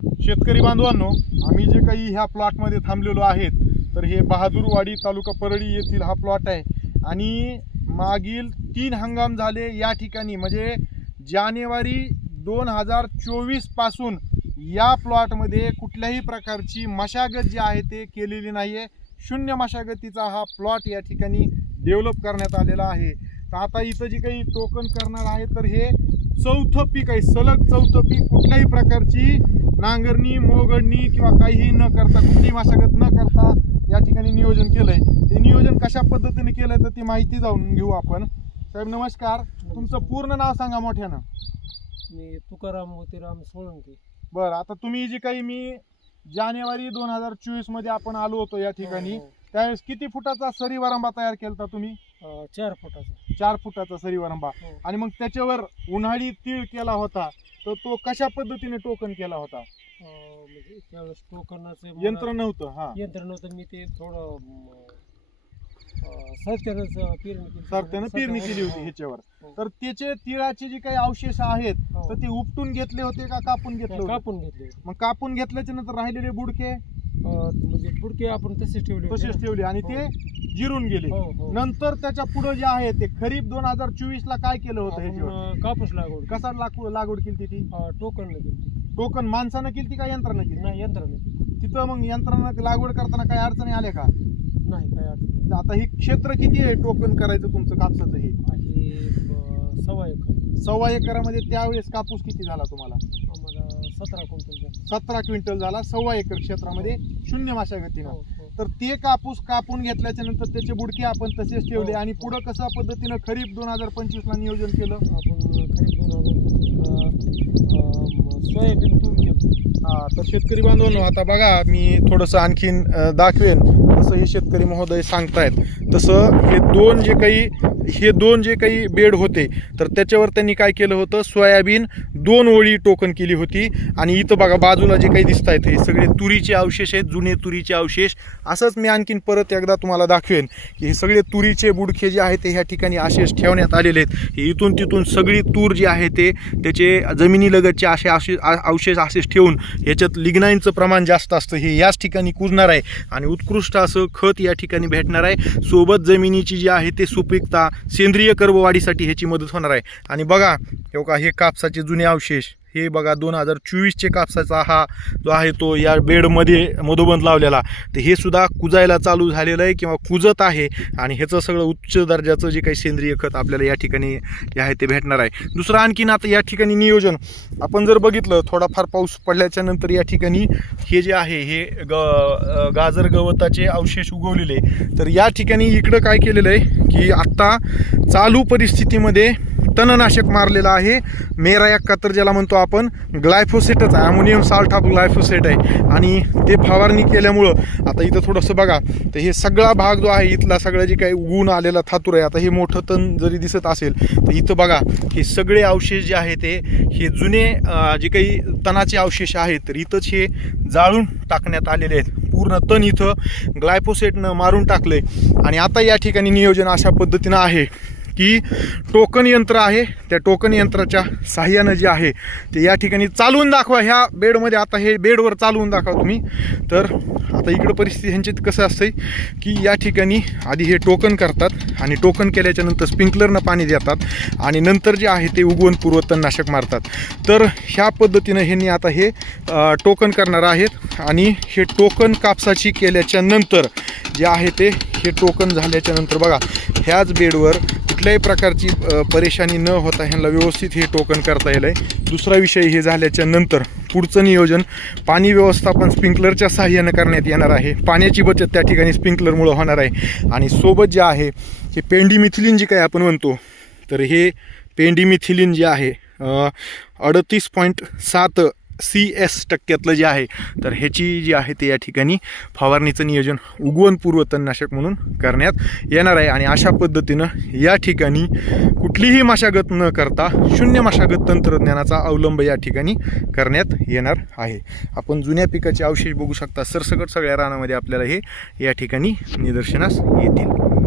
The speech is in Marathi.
शेतकरी बांधवांनो, आम्ही जे काही ह्या प्लॉटमध्ये थांबलेलो आहेत, तर हे बहादूरवाडी तालुका परळी येथील हा प्लॉट आहे. आणि मागील 3 हंगाम झाले या ठिकाणी, म्हणजे जानेवारी 2024 पासून या प्लॉटमध्ये कुठल्याही प्रकारची मशागत जी आहे ते केलेली नाही आहे. शून्य मशागतीचा हा प्लॉट या ठिकाणी डेव्हलप करण्यात आलेला आहे. तर आता इथं जी काही टोकन करणार आहे, तर हे चौथं पीक आहे, सलग चौथं पीक. कुठल्याही प्रकारची नांगरणी, मोगडणी किंवा काहीही न करता, कुठलीही मशागत न करता या ठिकाणी नियोजन केलंय. ते नियोजन कशा पद्धतीने केलंय तर ती माहिती जाणून घेऊ आपण. साहेब नमस्कार, तुमचं पूर्ण नाव सांगा मोठ्यानं. मी तुकाराम मोतीराम सोळंके. बरं, आता तुम्ही जी काही मी जानेवारी 2024 मध्ये आपण आलो होतो या ठिकाणी, त्यावेळेस किती फुटाचा सरी वरंबा तयार केला तुम्ही? 4 फुटाचा. 4 फुटाचा सरी वरंबा. आणि मग त्याच्यावर उन्हाळी तीळ केला होता, तर तो कशा पद्धतीने टोकन केला होता? म्हणजे त्यावेळेस टोकनाचं यंत्र नव्हतं. हा, यंत्र नव्हतं. मी ते थोडं सरत्यानं पेरणी केली होती ह्याच्यावर. तर त्याचे तिळाचे जे काही अवशेष आहेत, तर ते उपटून घेतले होते का कापून घेतले होते? कापून घेतले. मग कापून घेतल्याच्या नंतर राहिलेले बुडके म्हणजे बुडके आपण तसेच ठेवले आणि ते जिरून गेले. नंतर त्याच्या पुढे जे आहे ते खरीप 2024 ला काय केलं होतं ह्याच्यावर? कापूस लागवड. कसा लागवड केली ती? टोकन केली. टोकन माणसानं केली का यंत्रानं केली? नाही, यंत्राने. तिथं मग यंत्रानं लागवड करताना काही अडचणी आल्या का? नाही, काय अडचण. आता हे क्षेत्र किती आहे टोकन करायचं तुमचं कापसाचं? हे 1.25 एकर. 1.25 एकरामध्ये त्यावेळेस कापूस किती झाला तुम्हाला? आम्हाला 17 क्विंटल झाला. 17 क्विंटल झाला 1.25 एकर क्षेत्रामध्ये शून्य मशागतीनं. तर ते कापूस कापून घेतल्याच्या नंतर त्याचे बुडके आपण तसेच ठेवले. आणि पुढं कशा पद्धतीनं खरीप 2025 ला नियोजन केलं? आपण खरीप 2025 सोयाबीन तूर केलं. हा, तर शेतकरी बांधवांनो, आता बघा मी थोडंसं आणखीन दाखवेन. तसं हे शेतकरी महोदय सांगतायत तसं हे दोन जे काही बेड होते, तर त्याच्यावर त्यांनी काय केलं होतं, सोयाबीन 2 ओळी टोकन केली होती. आणि इथं बघा बाजूला जे काही दिसत आहेत हे सगळे तुरीचे अवशेष आहेत, जुने तुरीचे अवशेष. असंच मी आणखीन परत एकदा तुम्हाला दाखवेन की हे सगळे तुरीचे बुडखे जे आहेत ते ह्या ठिकाणी अशेष ठेवण्यात आलेले आहेत. हे इथून तिथून सगळी तूर जी आहे ते त्याचे जमिनीलगतचे अवशेष असेच ठेवून याच्यात लिग्नाईनचं प्रमाण जास्त असतं, हे याच ठिकाणी कुजणार आहे. आणि उत्कृष्ट असं खत या ठिकाणी भेटणार आहे. सोबत जमिनीची जी आहे ते सुपीकता, सेंद्रिय कर्बवाढीसाठी ह्याची मदत होणार आहे. आणि बघा हे कापसाचे जुने अवशेष, हे बघा 2024चे कापसाचा हा जो आहे तो या बेडमध्ये मधोबंद लावलेला, तर हे सुद्धा कुजायला चालू झालेलं आहे किंवा कुजत आहे. आणि ह्याचं सगळं उच्च दर्जाचं जे काही सेंद्रिय खत आपल्याला या ठिकाणी जे आहे ते भेटणार आहे. दुसरं आणखीन आता या ठिकाणी नियोजन आपण जर बघितलं, थोडाफार पाऊस पडल्याच्या नंतर या ठिकाणी हे जे आहे हे गाजर गवताचे अवशेष उगवलेले. तर या ठिकाणी इकडं काय केलेलं आहे की आत्ता चालू परिस्थितीमध्ये तणनाशक मारलेलं आहे. मेरा 71 ज्याला म्हणतो आपण, ग्लायफोसेटच आहे, अमोनियम साल्ट ऑफ ग्लायफोसेट आहे. आणि ते फवारणी केल्यामुळं आता इथं थोडंसं बघा, तर हे सगळा भाग जो आहे इथला सगळं जे काही उगवून आलेला थातूर आहे, आता हे मोठं तण जरी दिसत असेल तर इथं बघा हे सगळे अवशेष जे आहे ते हे जुने जे काही तणाचे अवशेष आहेत, तर इथंच हे जाळून टाकण्यात आलेले आहेत. पूर्ण तण इथं ग्लायफोसेटनं मारून टाकलंय. आणि आता या ठिकाणी नियोजन अशा पद्धतीनं आहे की टोकन यंत्र आहे, त्या टोकन यंत्राच्या साह्यानं जे आहे ते या ठिकाणी चालवून दाखवा. ह्या बेडमध्ये आता हे बेडवर चालवून दाखवा तुम्ही. तर आता इकडं परिस्थिती ह्यांची कसं असते की या ठिकाणी आधी हे टोकन करतात आणि टोकन केल्याच्या नंतर स्प्रिंकलरनं पाणी देतात आणि नंतर जे आहे ते उगवण पूर्व तणनाशक मारतात. तर ह्या पद्धतीनं ह्यांनी आता हे टोकन करणार आहेत. आणि हे टोकन कापसाची केल्याच्या नंतर जे आहे ते हे टोकन झाल्याच्या नंतर बघा ह्याच बेडवर कुठल्याही प्रकारची परेशानी न होता ह्यांना व्यवस्थित हे टोकन करता येईल आहे. दुसरा विषय हे झाल्याच्या नंतर पुढचं नियोजन पाणी व्यवस्थापन स्प्रिंकलरच्या साहाय्यानं करण्यात येणार आहे. पाण्याची बचत त्या ठिकाणी स्प्रिंकलरमुळं होणार आहे. आणि सोबत जे आहे हे पेंडीमिथिलीन जे काही आपण म्हणतो, तर हे पेंडीमिथिलीन जे आहे 38.7 CS% जे आहे, तर ह्याची जी आहे ते या ठिकाणी फवारणीचं नियोजन उगवणपूर्व तणनाशक म्हणून करण्यात येणार आहे. आणि अशा पद्धतीनं या ठिकाणी कुठलीही मशागत न करता शून्य मशागत तंत्रज्ञानाचा अवलंब या ठिकाणी करण्यात येणार आहे. आपण जुन्या पिकाचे अवशेष बघू शकता. सरसकट सगळ्या रानामध्ये आपल्याला हे या ठिकाणी निदर्शनास येतील.